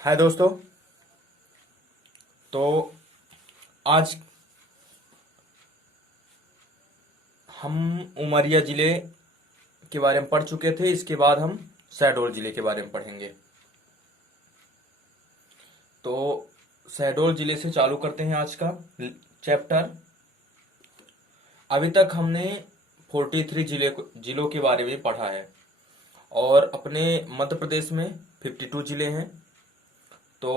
हाय दोस्तों। तो आज हम उमरिया जिले के बारे में पढ़ चुके थे। इसके बाद हम शहडोल जिले के बारे में पढ़ेंगे। तो शहडोल जिले से चालू करते हैं आज का चैप्टर। अभी तक हमने 43 जिलों के बारे में पढ़ा है और अपने मध्य प्रदेश में 52 जिले हैं। तो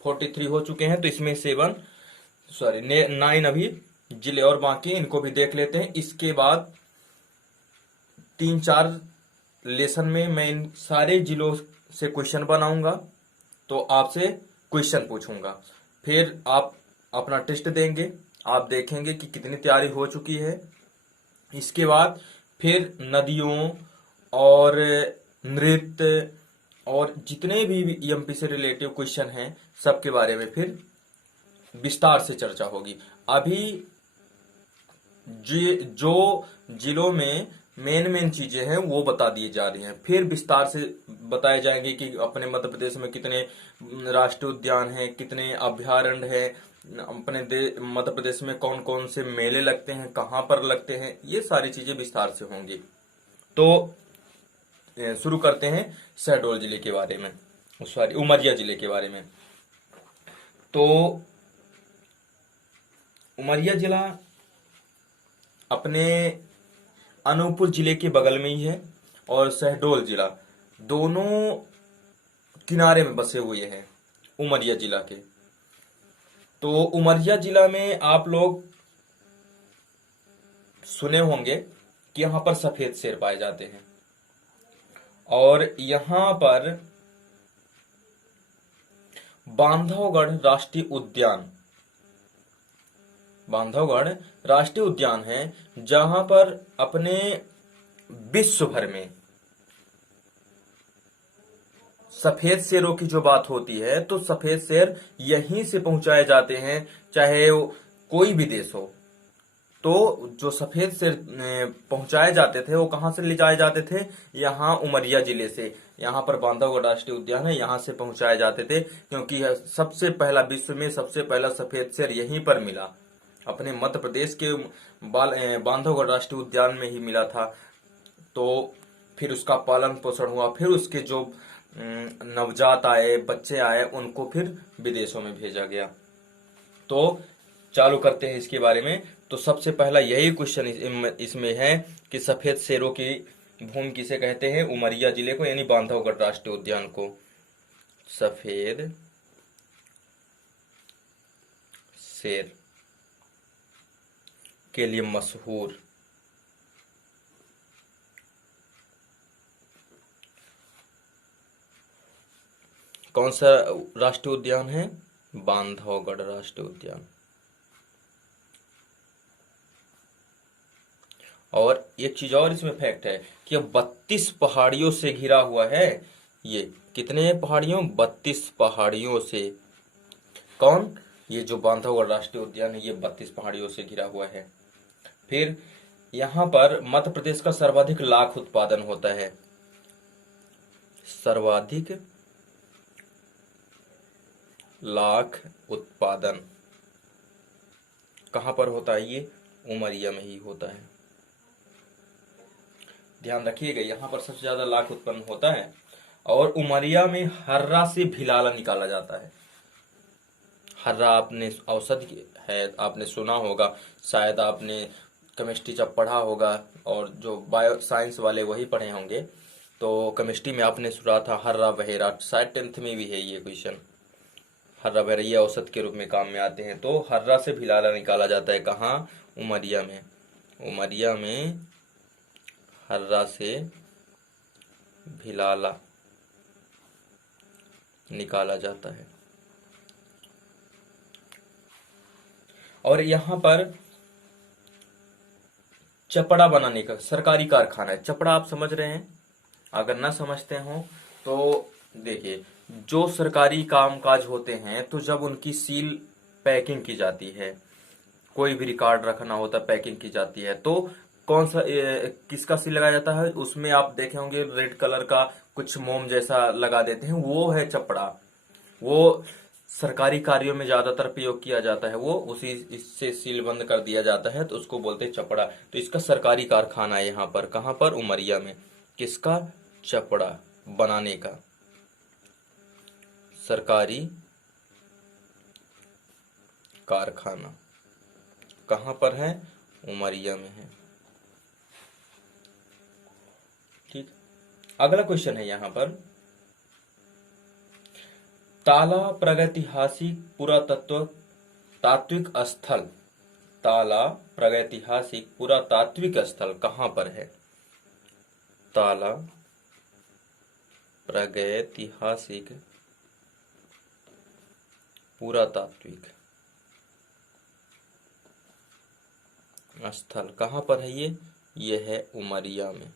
43 हो चुके हैं, तो इसमें 9 अभी जिले और बाकी इनको भी देख लेते हैं। इसके बाद 3-4 लेसन में मैं इन सारे जिलों से क्वेश्चन बनाऊंगा, तो आपसे क्वेश्चन पूछूंगा। फिर आप अपना टेस्ट देंगे, आप देखेंगे कि कितनी तैयारी हो चुकी है। इसके बाद फिर नदियों और नृत्य और जितने भी ईएमपी से रिलेटिव क्वेश्चन हैं सबके बारे में फिर विस्तार से चर्चा होगी। अभी जो जिलों में मेन चीजें हैं वो बता दी जा रही हैं, फिर विस्तार से बताए जाएंगे कि अपने मध्य प्रदेश में कितने राष्ट्रीय उद्यान हैं, कितने अभयारण्य हैं, अपने मध्य प्रदेश में कौन कौन से मेले लगते हैं, कहाँ पर लगते हैं, ये सारी चीजें विस्तार से होंगी। तो शुरू करते हैं शहडोल जिले के बारे में, उमरिया जिले के बारे में। तो उमरिया जिला अपने अनूपपुर जिले के बगल में ही है और शहडोल जिला, दोनों किनारे में बसे हुए हैं उमरिया जिला के। तो उमरिया जिला में आप लोग सुने होंगे कि यहां पर सफेद शेर पाए जाते हैं और यहां पर बांधवगढ़ राष्ट्रीय उद्यान है, जहां पर अपने विश्व भर में सफेद शेरों की जो बात होती है, तो सफेद शेर यहीं से पहुंचाए जाते हैं, चाहे कोई भी देश हो। तो जो सफेद शेर पहुंचाए जाते थे वो कहां से ले जाए जाते थे? यहाँ उमरिया जिले से। यहाँ पर बांधवगढ़ राष्ट्रीय उद्यान है, यहाँ से पहुंचाए जाते थे, क्योंकि सबसे पहला विश्व में सबसे पहला सफेद शेर यहीं पर मिला, अपने मध्य प्रदेश के बांधवगढ़ राष्ट्रीय उद्यान में ही मिला था। तो फिर उसका पालन पोषण हुआ, फिर उसके जो नवजात आए, बच्चे आए, उनको फिर विदेशों में भेजा गया। तो चालू करते हैं इसके बारे में। तो सबसे पहला यही क्वेश्चन इसमें है कि सफेद शेरों की भूमि किसे कहते हैं? उमरिया जिले को, यानी बांधवगढ़ राष्ट्रीय उद्यान को। सफेद शेर के लिए मशहूर कौन सा राष्ट्रीय उद्यान है? बांधवगढ़ राष्ट्रीय उद्यान। और एक चीज और इसमें फैक्ट है कि 32 पहाड़ियों से घिरा हुआ है। ये कितने पहाड़ियों? 32 पहाड़ियों से। कौन? ये जो बांधवगढ़ राष्ट्रीय उद्यान है, ये 32 पहाड़ियों से घिरा हुआ है। फिर यहाँ पर मध्य प्रदेश का सर्वाधिक लाख उत्पादन होता है। सर्वाधिक लाख उत्पादन कहां पर होता है? ये उमरिया में ही होता है। ध्यान रखिएगा, यहां पर सबसे ज्यादा लाख उत्पन्न होता है। और उमरिया में हर्रा से भिलाला निकाला जाता है। हर्रा आपने औषधि है, आपने सुना होगा, शायद आपने केमिस्ट्री जब पढ़ा होगा, और जो बायो साइंस वाले वही पढ़े होंगे। तो केमिस्ट्री में आपने सुना था हर्रा बहेरा, शायद 10th में भी है ये क्वेश्चन। हर्रा बहेरा ये औषध के रूप में काम में आते हैं। तो हर्रा से भिलाला निकाला जाता है। कहाँ? उमरिया में। उमरिया में हर्रा से भिलाला निकाला जाता है। और यहां पर चपड़ा बनाने का सरकारी कारखाना है। चपड़ा आप समझ रहे हैं? अगर ना समझते हो तो देखिए, जो सरकारी कामकाज होते हैं, तो जब उनकी सील पैकिंग की जाती है, कोई भी रिकॉर्ड रखना होता, पैकिंग की जाती है, तो कौन सा किसका सील लगाया जाता है, उसमें आप देखे होंगे रेड कलर का कुछ मोम जैसा लगा देते हैं, वो है चपड़ा। वो सरकारी कार्यों में ज्यादातर प्रयोग किया जाता है, वो उसी इससे सील बंद कर दिया जाता है, तो उसको बोलते हैं चपड़ा। तो इसका सरकारी कारखाना है यहाँ पर, कहाँ पर, उमरिया में। किसका? चपड़ा बनाने का सरकारी कारखाना कहाँ पर है? उमरिया में है। ठीक। अगला क्वेश्चन है यहाँ पर, ताला प्रागैतिहासिक पुरातत्व तात्विक स्थल, ताला प्रागैतिहासिक पुरातात्विक स्थल कहाँ पर है? ताला प्रागैतिहासिक पुरातात्विक स्थल कहाँ पर है ये है उमरिया में।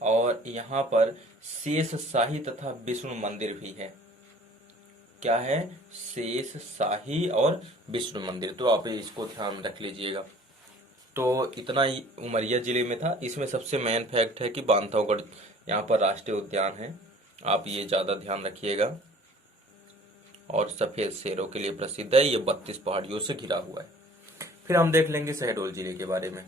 और यहाँ पर शेष शाही तथा विष्णु मंदिर भी है। क्या है? शेष शाही और विष्णु मंदिर। तो आप इसको ध्यान रख लीजिएगा। तो इतना ही उमरिया जिले में था। इसमें सबसे मेन फैक्ट है कि बांधवगढ़ यहाँ पर राष्ट्रीय उद्यान है, आप ये ज्यादा ध्यान रखिएगा। और सफेद शेरों के लिए प्रसिद्ध है, ये 32 पहाड़ियों से घिरा हुआ है। फिर हम देख लेंगे शहडोल जिले के बारे में।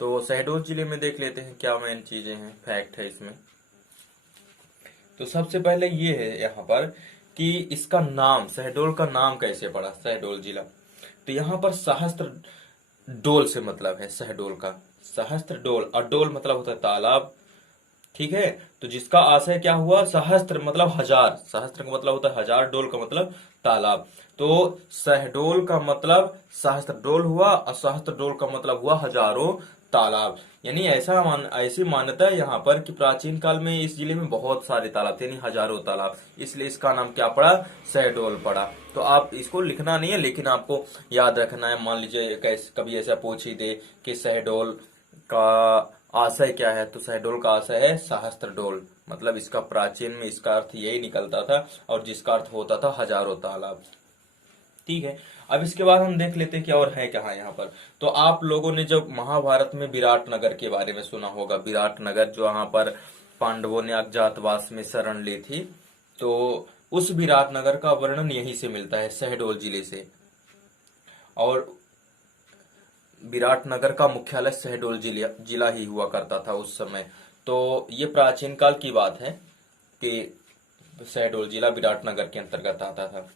तो शहडोल जिले में देख लेते हैं क्या मेन चीजें हैं, फैक्ट है इसमें। तो सबसे पहले ये है यहाँ पर कि इसका नाम, शहडोल का नाम कैसे पड़ा, शहडोल जिला। तो यहाँ पर सहस्त्र डोल से मतलब है शहडोल का, सहस्त्र डोल, और डोल मतलब होता है तालाब। ठीक है, तो जिसका आशय क्या हुआ, सहस्त्र मतलब हजार, सहस्त्र का मतलब होता है हजार, डोल का मतलब तालाब। तो शहडोल का मतलब सहस्त्र डोल हुआ, और सहस्त्र डोल का मतलब हुआ हजारों तालाब। यानी ऐसी मान्यता है यहाँ पर कि प्राचीन काल में इस जिले में बहुत सारे तालाब थे, यानी हजारों तालाब, इसलिए इसका नाम क्या पड़ा, शहडोल पड़ा। तो आप इसको लिखना नहीं है, लेकिन आपको याद रखना है। मान लीजिए कभी ऐसा पूछ ही दे कि शहडोल का आशय क्या है, तो शहडोल का आशय है सहस्त्र डोल, मतलब इसका प्राचीन में इसका अर्थ यही निकलता था, और जिसका अर्थ होता था हजारों तालाब। ठीक है, अब इसके बाद हम देख लेते हैं कि और है कहाँ यहाँ पर। तो आप लोगों ने जब महाभारत में विराटनगर के बारे में सुना होगा, विराटनगर जो यहाँ पर पांडवों ने अज्ञातवास में शरण ली थी, तो उस विराटनगर का वर्णन यहीं से मिलता है, शहडोल जिले से। और विराटनगर का मुख्यालय शहडोल जिला ही हुआ करता था उस समय। तो ये प्राचीन काल की बात है कि शहडोल जिला विराटनगर के अंतर्गत आता था।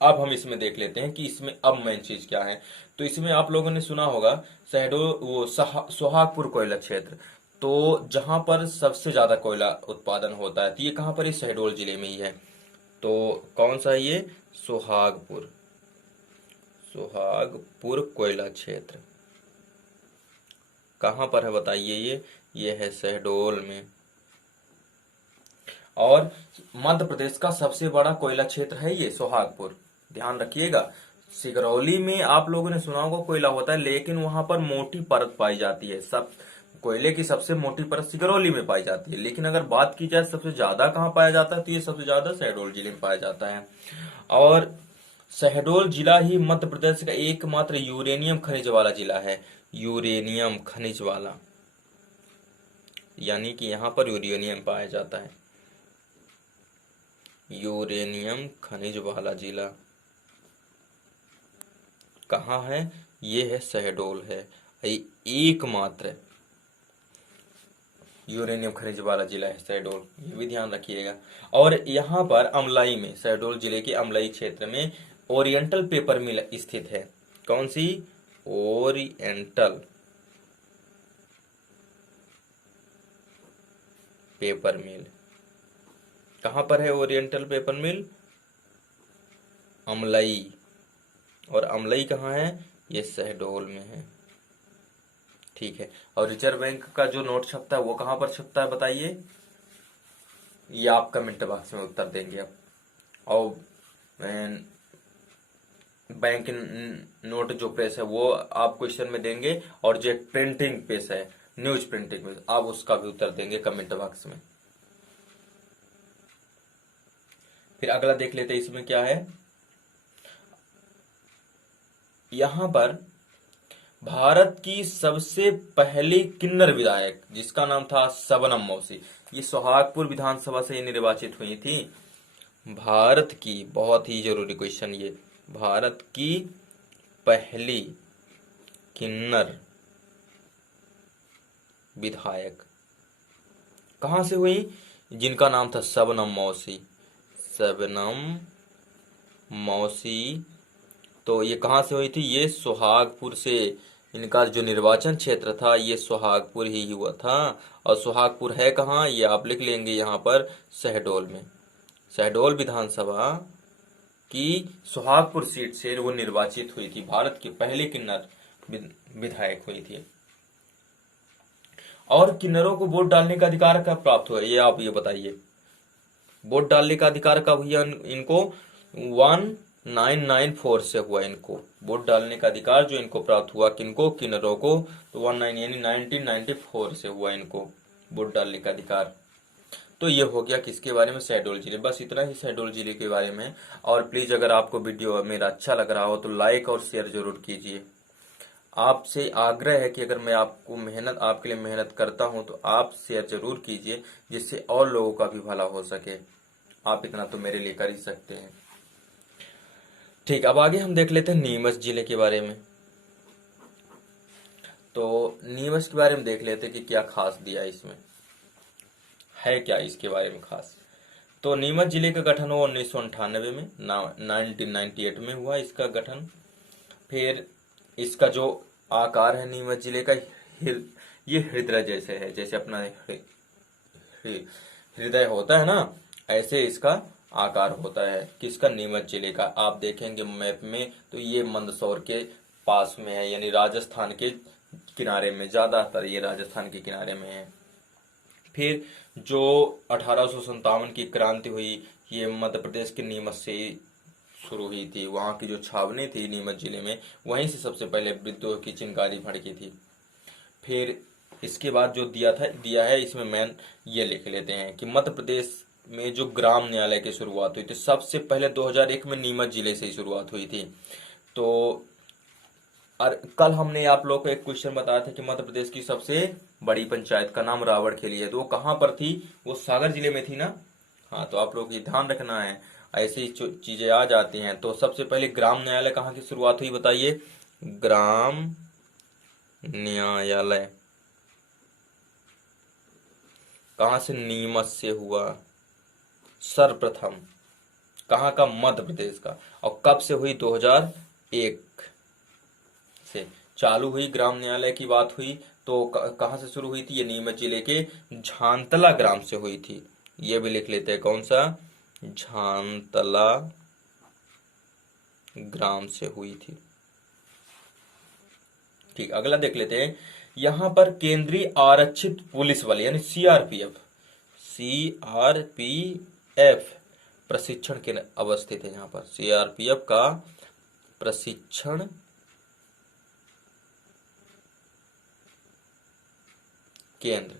अब हम इसमें देख लेते हैं कि इसमें अब मेन चीज क्या है। तो इसमें आप लोगों ने सुना होगा शहडोल, वो सोहागपुर कोयला क्षेत्र, तो जहां पर सबसे ज्यादा कोयला उत्पादन होता है, तो ये कहां पर है, शहडोल जिले में ही है। तो कौन सा है ये, सोहागपुर, सोहागपुर कोयला क्षेत्र कहां पर है बताइए, ये है शहडोल में। और मध्य प्रदेश का सबसे बड़ा कोयला क्षेत्र है ये सोहागपुर, ध्यान रखिएगा। सिगरौली में आप लोगों ने सुना होगा कोयला होता है, लेकिन वहां पर मोटी परत पाई जाती है, सब कोयले की सबसे मोटी परत सिगरौली में पाई जाती है। लेकिन अगर बात की जाए सबसे ज्यादा कहाँ पाया जाता है, तो ये सबसे ज्यादा शहडोल जिले में पाया जाता है। और शहडोल जिला ही मध्य प्रदेश का एकमात्र यूरेनियम खनिज वाला जिला है, यूरेनियम खनिज वाला, यानी कि यहाँ पर यूरेनियम पाया जाता है, यूरेनियम खनिज वाला जिला कहाँ है, ये है शहडोल है, एकमात्र यूरेनियम खनिज वाला जिला है शहडोल, ये भी ध्यान रखिएगा। और यहाँ पर अमलाई में, शहडोल जिले के अमलाई क्षेत्र में ओरिएंटल पेपर मिल स्थित है। कौन सी, ओरिएंटल पेपर मिल, कहां पर है ओरिएंटल पेपर मिल, अमलई। और अमलई कहाँ है, ये शहडोल में है। ठीक है, और रिजर्व बैंक का जो नोट छपता है वो कहां पर छपता है बताइए, ये आप कमेंट बॉक्स में उत्तर देंगे आप। और बैंक नोट जो प्रेस है वो आप क्वेश्चन में देंगे, और जो प्रिंटिंग प्रेस है, न्यूज प्रिंटिंग प्रेस, आप उसका भी उत्तर देंगे कमेंट बॉक्स में। फिर अगला देख लेते हैं इसमें क्या है। यहाँ पर भारत की सबसे पहली किन्नर विधायक जिसका नाम था शबनम मौसी, ये सोहागपुर विधानसभा से निर्वाचित हुई थी। भारत की, बहुत ही जरूरी क्वेश्चन ये, भारत की पहली किन्नर विधायक कहाँ से हुई, जिनका नाम था शबनम मौसी। शबनम मौसी, तो ये कहाँ से हुई थी, ये सोहागपुर से। इनका जो निर्वाचन क्षेत्र था ये सोहागपुर ही हुआ था। और सोहागपुर है कहाँ, ये आप लिख लेंगे यहाँ पर, शहडोल में। शहडोल विधानसभा की सोहागपुर सीट से वो निर्वाचित हुई थी, भारत की पहली किन्नर विधायक हुई थी। और किन्नरों को वोट डालने का अधिकार कब प्राप्त हुआ, ये आप ये बताइए। वोट डालने का अधिकार कब हुआ इनको, 1994 से हुआ इनको वोट डालने का अधिकार, जो इनको प्राप्त हुआ, किनको, किन्नरों को, तो 19 यानी 1994 से हुआ इनको वोट डालने का अधिकार। तो ये हो गया किसके बारे में, शहडोल जिले। बस इतना ही शहडोल जिले के बारे में। और प्लीज अगर आपको वीडियो मेरा अच्छा लग रहा हो तो लाइक और शेयर जरूर कीजिए। आपसे आग्रह है कि अगर मैं आपके लिए मेहनत करता हूं तो आप शेयर जरूर कीजिए, जिससे और लोगों का भी भला हो सके। आप इतना तो मेरे लिए कर ही सकते हैं। ठीक, अब आगे हम देख लेते हैं नीमच जिले के बारे में। तो नीमच के बारे में देख लेते हैं कि क्या खास दिया इसमें, है क्या इसके बारे में खास। तो नीमच जिले का गठन हुआ 1998 में, 1998 में हुआ इसका गठन। फिर इसका जो आकार है नीमच जिले का, ये हृदय जैसे है, जैसे अपना हृदय होता है ना, ऐसे इसका आकार होता है। किसका, नीमच जिले का। आप देखेंगे मैप में तो ये मंदसौर के पास में है, यानी राजस्थान के किनारे में, ज्यादातर ये राजस्थान के किनारे में है। फिर जो 1857 की क्रांति हुई, ये मध्य प्रदेश के नीमच से शुरू हुई थी। वहां की जो छावनी थी नीमच जिले में, वहीं से सबसे पहले विद्रोह की चिंगारी भड़की थी। फिर इसके बाद जो दिया है इसमें मेन ये लिख लेते हैं कि मध्य प्रदेश में जो ग्राम न्यायालय की शुरुआत हुई थी, सबसे पहले 2001 में नीमच जिले से ही शुरुआत हुई थी। तो और कल हमने आप लोग को एक क्वेश्चन बताया था कि मध्य प्रदेश की सबसे बड़ी पंचायत का नाम रावड़खेली है, तो वो कहाँ पर थी, वो सागर जिले में थी ना। हाँ, तो आप लोग ये ध्यान रखना है, ऐसी चीजें आ जाती हैं। तो सबसे पहले ग्राम न्यायालय कहाँ की शुरुआत हुई बताइए, ग्राम न्यायालय कहाँ से, नीमच से हुआ सर्वप्रथम। कहाँ का, मध्य प्रदेश का। और कब से हुई, 2001 से चालू हुई, ग्राम न्यायालय की बात हुई। तो कहाँ से शुरू हुई थी, ये नीमच जिले के झांतला ग्राम से हुई थी। ये भी लिख लेते हैं, कौन सा, झांतला ग्राम से हुई थी। ठीक, अगला देख लेते हैं। यहां पर केंद्रीय आरक्षित पुलिस बल यानी सीआरपीएफ प्रशिक्षण केंद्र अवस्थित है। यहाँ पर सीआरपीएफ का प्रशिक्षण केंद्र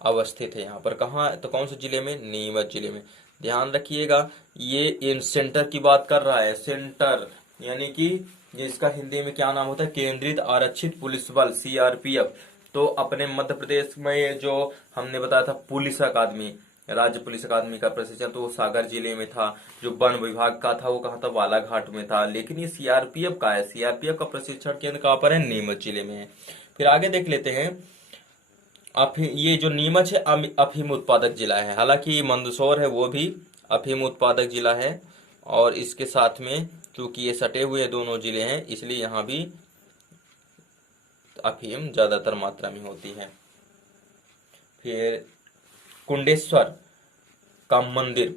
अवस्थित है यहाँ पर। कहाँ, तो कौन से जिले में, नीमच जिले में। ध्यान रखिएगा, ये इन सेंटर की बात कर रहा है, सेंटर यानी कि जिसका हिंदी में क्या नाम होता है, केंद्रीय आरक्षित पुलिस बल, सीआरपीएफ। तो अपने मध्य प्रदेश में जो हमने बताया था पुलिस अकादमी, राज्य पुलिस अकादमी का प्रशिक्षण, तो वो सागर जिले में था। जो वन विभाग का था वो कहा था, बालाघाट में था। लेकिन ये सीआरपीएफ का है, सीआरपीएफ का प्रशिक्षण केंद्र कहाँ पर है, नीमच जिले में है। फिर आगे देख लेते हैं, ये जो नीमच है अफीम उत्पादक जिला है। हालांकि मंदसौर है वो भी अफीम उत्पादक जिला है, और इसके साथ में क्योंकि ये सटे हुए दोनों जिले हैं, इसलिए यहाँ भी अफीम ज्यादातर मात्रा में होती है। फिर कुंडेश्वर का मंदिर,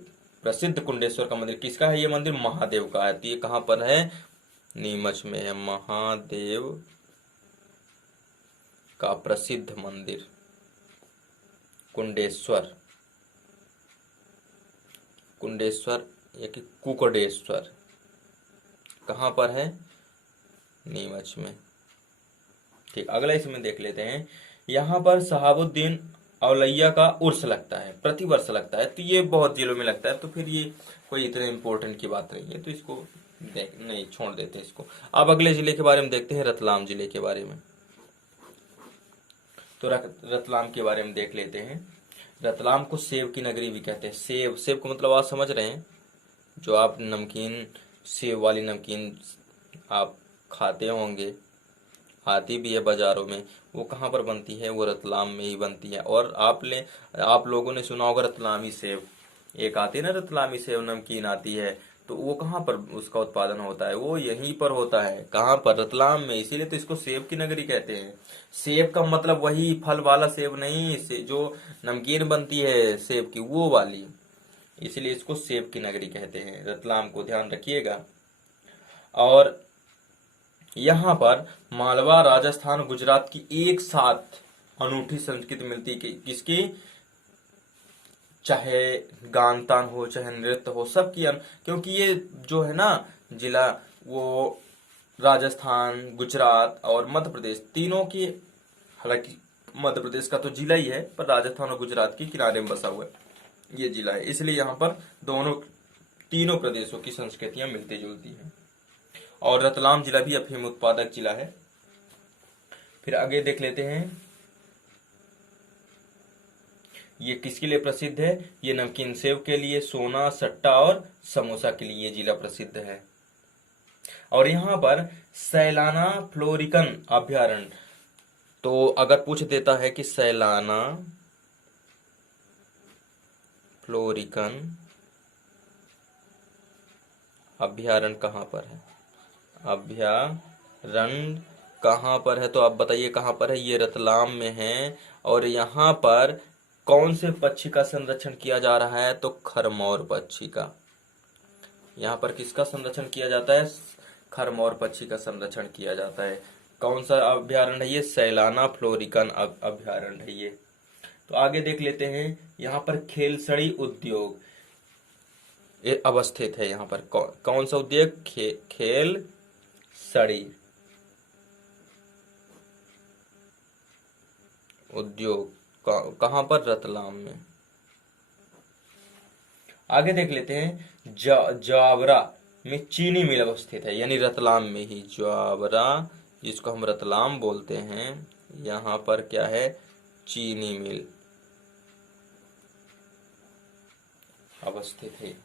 प्रसिद्ध कुंडेश्वर का मंदिर किसका है, ये मंदिर महादेव का है। तो ये कहाँ पर है, नीमच में है, महादेव का प्रसिद्ध मंदिर कुंडेश्वर, या कि कुकडेश्वर कहाँ पर है, नीमच में। ठीक, अगला इसमें देख लेते हैं। यहाँ पर शहाबुद्दीन औलैया का उर्स लगता है, प्रतिवर्ष लगता है। तो ये बहुत जिलों में लगता है, तो फिर ये कोई इतने इम्पोर्टेंट की बात नहीं है, तो इसको देख नहीं, छोड़ देते इसको। अब अगले जिले के बारे में देखते हैं, रतलाम जिले के बारे में। तो रतलाम के बारे में देख लेते हैं। रतलाम को सेब की नगरी भी कहते हैं। सेब, सेब को मतलब आप समझ रहे हैं, जो आप नमकीन, सेब वाली नमकीन आप खाते होंगे, आती भी है बाजारों में, वो कहाँ पर बनती है? वो रतलाम में ही बनती है। और आप लोगों ने सुना होगा रतलामी सेब, एक आती है ना रतलामी सेब नमकीन आती है, तो वो कहाँ पर उसका उत्पादन होता है? वो यहीं पर होता है। कहाँ पर? रतलाम में। इसीलिए तो इसको सेब की नगरी कहते हैं। सेब का मतलब वही फल वाला सेब नहीं, जो नमकीन बनती है सेब की, वो वाली। इसलिए इसको सेब की नगरी कहते हैं, रतलाम को ध्यान रखिएगा। और यहाँ पर मालवा, राजस्थान, गुजरात की एक साथ अनूठी संस्कृति मिलती है। किसकी? चाहे गान तान हो, चाहे नृत्य हो, सबकी क्योंकि ये जो है ना जिला, वो राजस्थान, गुजरात और मध्य प्रदेश तीनों की, हालांकि मध्य प्रदेश का तो जिला ही है, पर राजस्थान और गुजरात की किनारे में बसा हुआ है ये जिला है। इसलिए यहाँ पर दोनों, तीनों प्रदेशों की संस्कृतियां मिलती जुलती हैं। और रतलाम जिला भी अफीम उत्पादक जिला है। फिर आगे देख लेते हैं, ये किसके लिए प्रसिद्ध है? ये नमकीन सेव के लिए, सोना, सट्टा और समोसा के लिए ये जिला प्रसिद्ध है। और यहाँ पर सैलाना फ्लोरिकन अभ्यारण्य, तो अगर पूछ देता है कि सैलाना फ्लोरिकन अभ्यारण्य कहाँ पर है? अभ्यारण्य कहाँ पर है, तो आप बताइए कहाँ पर है? ये रतलाम में है। और यहाँ पर कौन से पक्षी का संरक्षण किया जा रहा है? तो खरमौर पक्षी का। यहाँ पर किसका संरक्षण किया जाता है? खरमौर पक्षी का संरक्षण किया जाता है। कौन सा अभ्यारण्य है ये? सैलाना फ्लोरिकन अभ्यारण्य है ये। तो आगे देख लेते हैं, यहाँ पर खेलसड़ी उद्योग ये अवस्थित है। यहाँ पर कौन सा उद्योग? खेल सड़ी उद्योग कहाँ पर? रतलाम में। आगे देख लेते हैं, जावरा में चीनी मिल अवस्थित है, यानी रतलाम में ही। जावरा, जिसको हम रतलाम बोलते हैं, यहाँ पर क्या है? चीनी मिल अवस्थित है।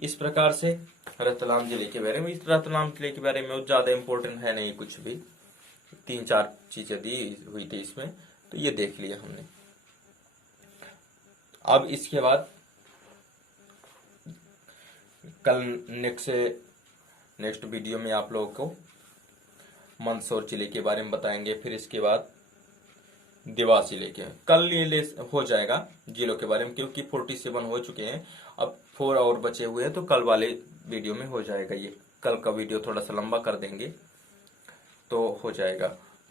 इस प्रकार से रतलाम जिले के बारे में, इस रतलाम जिले के बारे में ज्यादा इंपॉर्टेंट है नहीं कुछ भी, 3-4 चीजें दी हुई थी इसमें, तो ये देख लिया हमने। अब इसके बाद कल नेक्स्ट वीडियो में आप लोगों को मंदसौर जिले के बारे में बताएंगे। फिर इसके बाद देवास जिले के, कल ये हो जाएगा जिलों के बारे में, क्योंकि 47 हो चुके हैं, अब 4 और बचे हुए हैं, तो कल वाले वीडियो में हो जाएगा। ये कल का वीडियो थोड़ा सा लंबा कर देंगे तो हो जाएगा।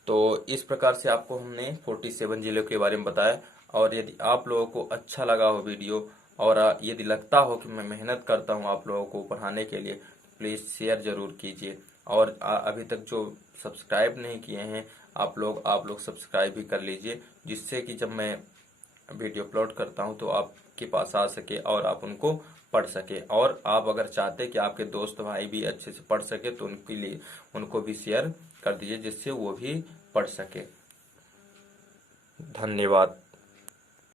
तो इस प्रकार से आपको हमने 47 जिलों के बारे में बताया। और यदि आप लोगों को अच्छा लगा हो वीडियो, और यदि लगता हो कि मैं मेहनत करता हूं आप लोगों को पढ़ाने के लिए, प्लीज़ शेयर जरूर कीजिए। और अभी तक जो सब्सक्राइब नहीं किए हैं आप लोग सब्सक्राइब भी कर लीजिए, जिससे कि जब मैं वीडियो अपलोड करता हूं तो आपके पास आ सके और आप उनको पढ़ सके। और आप अगर चाहते कि आपके दोस्त भाई भी अच्छे से पढ़ सके, तो उनके लिए उनको भी शेयर कर दीजिए, जिससे वो भी पढ़ सके। धन्यवाद।